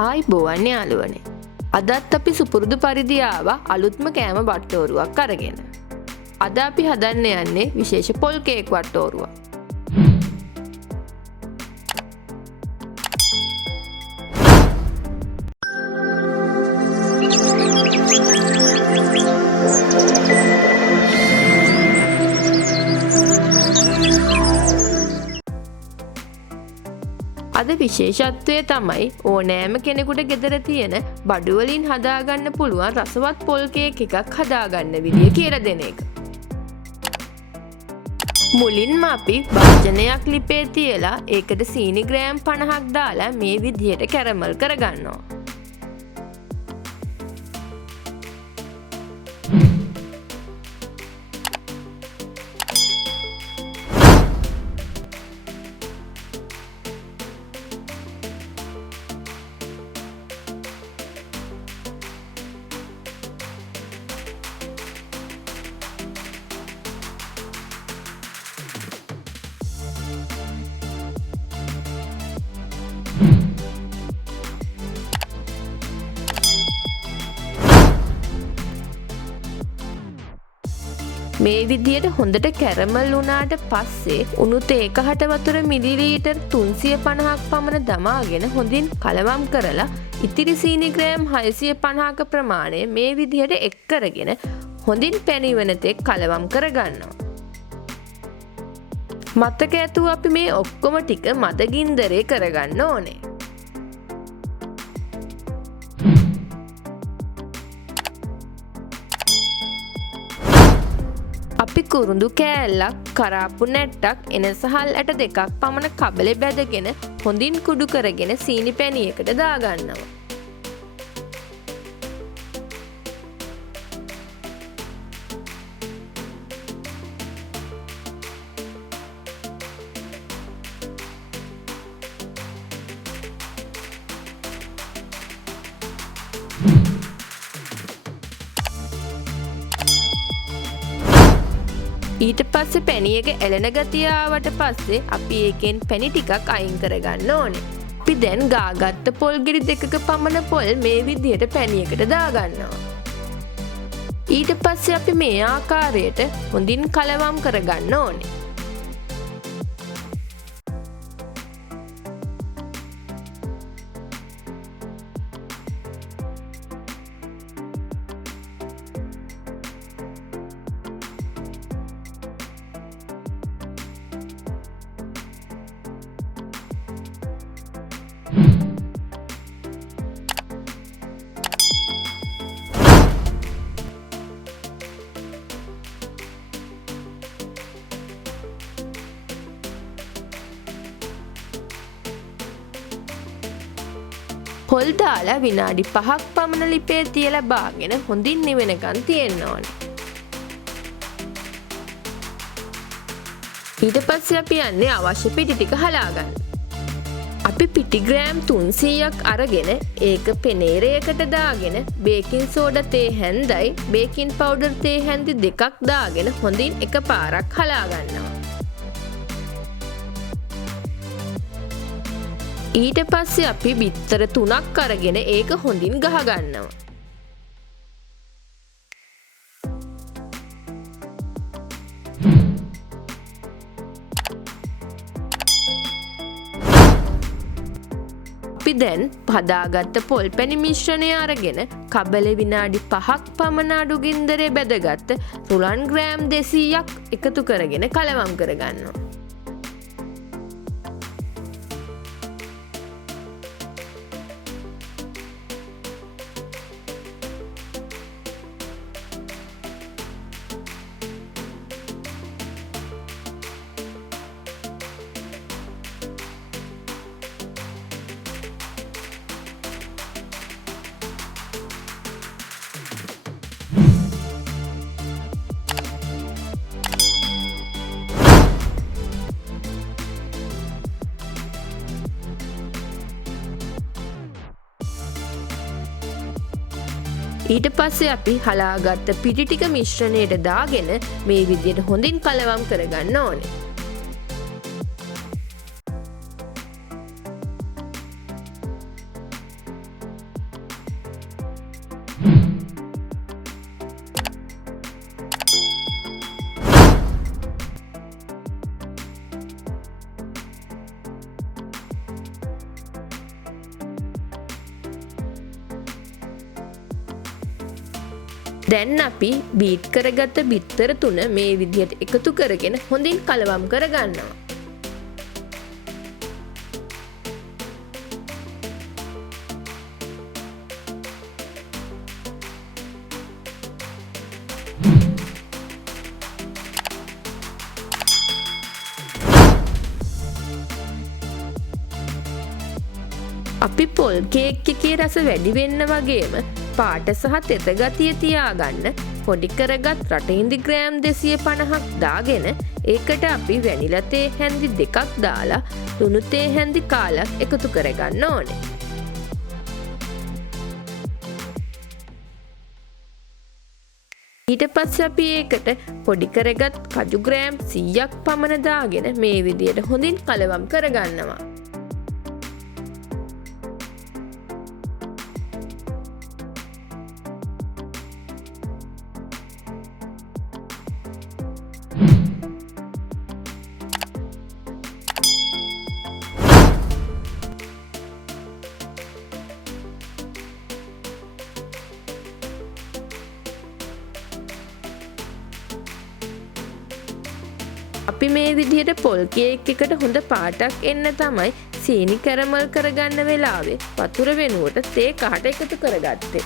ආයිබෝවන් යාළුවනේ. අදත් අපි සුපුරුදු පරිදි ආවා අලුත්ම කෑම වට්ටෝරුවක් අරගෙන. අද අපි හදන්න යන්නේ විශේෂ පොල් කේක් වට්ටෝරුවක්. අද විශේෂත්වය තමයි ඕනෑම කෙනෙකුට ගෙදර තියෙන බඩු වලින් හදාගන්න පුළුවන් රසවත් පොල් කේක් එකක් හදාගන්න විදිය කියලා දෙන එක. මුලින්ම අපි භාජනයක් ලිපේ තියලා ඒකට සීනි ග්‍රෑම් 50ක් දාලා මේ විදියට කැරමල් කරගන්නවා. මේ විදියට හොඳට කැරමල් වුණාට පස්සේ උණු තේ කහට වතුර මිලිලීටර් 350ක් පමණ දමාගෙන හොඳින් කලවම් කරලා ඉතිරි සීනි ග්‍රෑම් 650ක ප්‍රමාණය මේ විදියට එක් කරගෙන හොඳින් පැණිවන තෙක් කලවම් කරගන්නවා. මතක ඇතුව අපි මේ ඔක්කොම ටික මද ගින්දරේ කරගන්න ඕනේ. අපි කුරුඳු කෑල්ලක් කරාපු නැට්ටක් එනසහල් ඇට දෙකක් පමණ කබලේ බැදගෙන හොඳින් කුඩු කරගෙන සීනි පැණියකට දාගන්නවා. ඊට පස්සේ පැණි එක එළෙන ගතිය ආවට පස්සේ අපි ඒකෙන් පැණි ටිකක් අයින් කරගන්න ඕනේ. අපි දැන් ගාගත්ත පොල් ගෙඩි දෙකක පමණ පොල් මේ විදියට පැණියකට දාගන්නවා. ඊට පස්සේ අපි මේ ආකාරයට හොඳින් කලවම් කරගන්න ඕනේ. පොල් දාලා විනාඩි 5ක් පමණ ලිපේ තියලා බාගෙන හොඳින් නිවෙනකන් තියෙන්න ඕනේ. ඊට පස්සේ අපි යන්නේ අවශ්‍ය පිටි ටික හලාගන්න. අපි පිටි ග්‍රෑම් 300ක් අරගෙන ඒක පෙනේරයකට දාගෙන බේකින් සෝඩා තේ හැන්දයි බේකින් පවුඩර් තේ හැන්දි දෙකක් දාගෙන හොඳින් එකපාරක් හලා ගන්නවා. ඊට පස්සේ අපි බිත්තර 3ක් අරගෙන ඒක හොඳින් ගහ ගන්නවා. අපි දැන් හදාගත්ත පොල් පැණි මිශ්‍රණය අරගෙන කබලේ විනාඩි 5ක් පමණ අඩු ගින්දරේ බැදගත්ත රුලන් ග්‍රෑම් 200ක් එකතු කරගෙන කලවම් කරගන්නවා. ඊට පස්සේ අපි හලාගත්ත පිටි ටික මිශ්‍රණයට දාගෙන මේ විදියට හොඳින් කලවම් කරගන්න ඕනේ. දැන් අපි බීට් කරගත්ත බිත්තර තුන මේ විදිහට එකතු කරගෙන හොඳින් කලවම් කරගන්නවා. අපි පොල් කේක් එකේ රස වැඩි වෙන්න වගේම පාට සහ තෙත ගතිය තියාගන්න පොඩි කරගත් රටහිඳි ග්‍රෑම් 250ක් දාගෙන ඒකට අපි වැනිලා තේ හැන්දි 2ක් දාලා ලුණු තේ හැන්දි කාලක් එකතු කරගන්න ඕනේ. ඊට පස්සේ අපි ඒකට පොඩි කරගත් කජු ග්‍රෑම් 100ක් පමණ දාගෙන මේ විදියට හොඳින් කලවම් කරගන්නවා. අපි මේ විදිහට පොල් කේක් එකට හොඳ පාටක් එන්න තමයි සීනි කැරමල් කරගන්න වෙලාවේ වතුර වෙනුවට තේ කහට එකතු කරගත්තේ.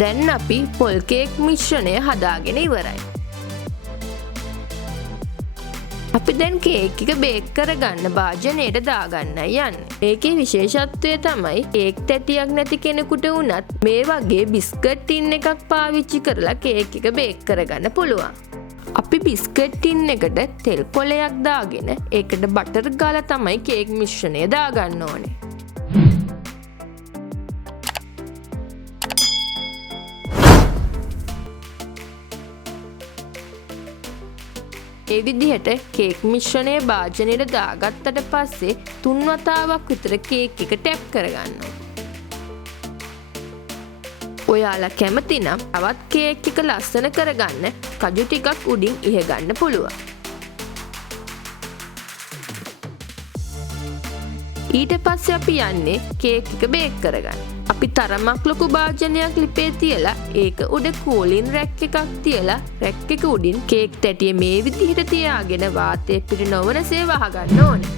දැන් අපි පොල් කේක් මිශ්‍රණය හදාගෙන ඉවරයි. අපි දැන් කේක් එක බේක් කරගන්න භාජනයට දාගන්නයි යන්නේ. ඒකේ විශේෂත්වය තමයි කේක් තැටියක් නැති කෙනෙකුට වුණත් මේ වගේ බිස්කට් ටින් එකක් පාවිච්චි කරලා කේක් එක බේක් කරගන්න පුළුවන්. අපි බිස්කට් ටින් එකට තෙල් කොලයක් දාගෙන ඒකට බටර් ගාලා තමයි කේක් මිශ්‍රණය දාගන්න ඕනේ. ඒ විදිහට කේක් මිශ්‍රණය භාජනයට දාගත්තට පස්සේ 3 වතාවක් විතර කේක් එක ටැප් කරගන්නවා. ඔයාලා කැමති නම් තවත් කේක් එක ලස්සන කරගන්න කජු ටිකක් උඩින් ඉහ ගන්න පුළුවන්. ඊට පස්සේ අපි යන්නේ කේක් එක බේක් කරගන්න. අපි තරමක් ලොකු භාජනයක් ලිපේ තියලා ඒක උඩ කූලින් රැක් එකක් තියලා රැක් එක උඩින් කේක් තැටිය මේ විදිහට තියාගෙන වාතය පිට නොවනසේ වහගන්න ඕනේ.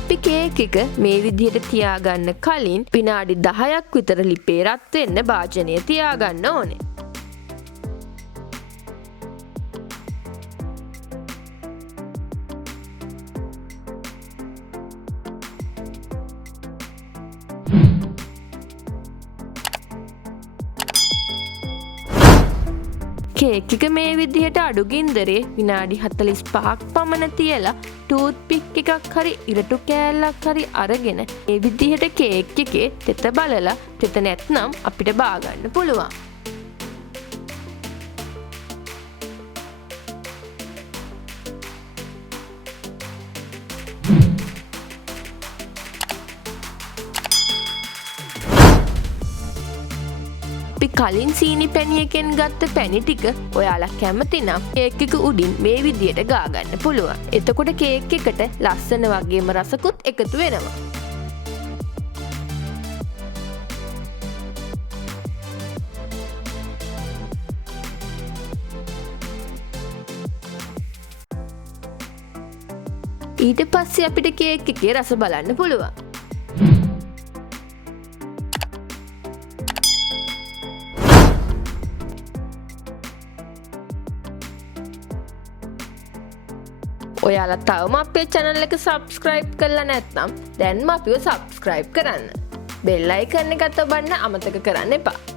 අපි කේක් එක මේ විදිහට තියාගන්න කලින් විනාඩි 10ක් විතර ලිපේ රත් වෙන්න භාජනය තියාගන්න ඕනේ. කේක් එක මේ විදිහට අඩු ගින්දරේ විනාඩි 45ක් පමණ තියලා ටූත් පික් එකක් හරි ඉරටු කෑල්ලක් හරි අරගෙන මේ විදිහට කේක් එකේ තෙත බලලා තෙත නැත්නම් අපිට බාගන්න පුළුවන්. අපි කලින් සීනි පැණියකින් ගත්ත පැණි ටික ඔයාලා කැමති නම් කේක් එක උඩින් මේ විදියට ගාගන්න පුළුවන්. එතකොට කේක් එකට ලස්සන වගේම රසකුත් එකතු වෙනවා. ඊට පස්සේ අපිට කේක් එකේ රස බලන්න පුළුවන්. ඔයාලා තවම අපේ channel එක subscribe කරලා නැත්නම් දැන්ම අපිව subscribe කරන්න. bell icon එකත් ඔබන්න අමතක කරන්න එපා.